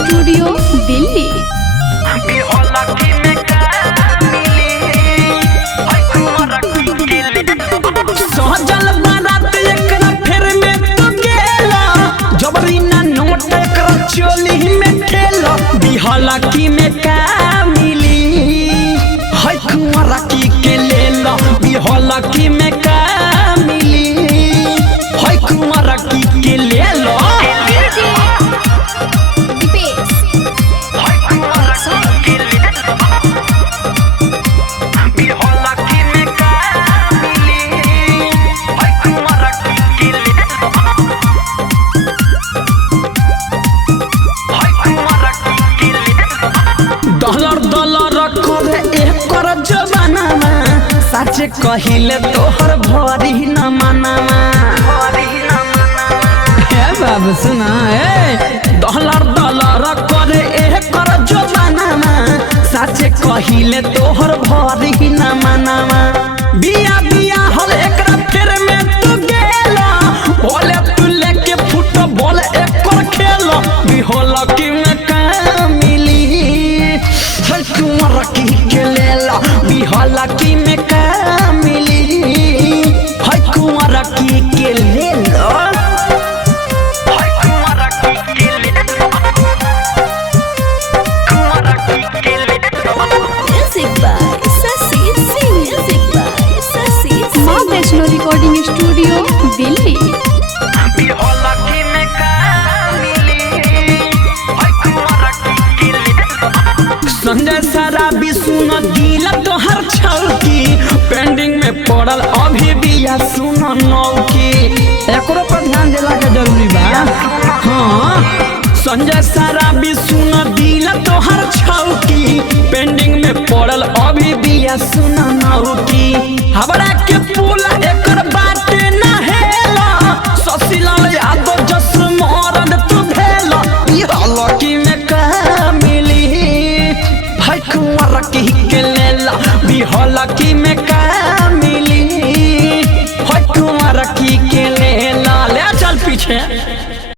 Studio Delhi. Saizal बारात एकरा फेर में तो गेला, जबरी ना नोट एकरा चोली में खेला। बिहला की में का मिली है कुंवरा की के लेला, बिहला की में का मिली है कुंवरा की के लेला। सच कहिले तोहर भरी न मनावा। हे बाबू सुना डॉलर डॉलर करे एकर जमानामा। सच कहिले तोहर भरी न मनावा। बिया बिया हल एकरा फेर में तू गेला, बोले तू लेके फुटबॉल एकर खेला। बिहोला की में का मिली है कुंवरा की के लेला, बिहोला की में का मिली है कुंवरा की के लेला। माँ वैष्णो रिकॉर्डिंग स्टूडियो दिल्ली। संजय शराबी सुन दिल तोहर छौकी, पेंडिंग में पड़ल अभी बिया सुन नौकी। एकरो पर ध्यान देला के जरूरी बा। हाँ संजय शराबी सुन दिल तोहर छौकी, पेंडिंग में पड़ल अभी बिया सुन नौकी। हमरा के पूला एकर बाटे ना हेला, ससीलाल यादव जस मरद तू भेला। बिहला की में का मिली है कुंवरा की के लेला, बिहला की में का मिली है कुंवरा की के लेला। ले चल पीछे।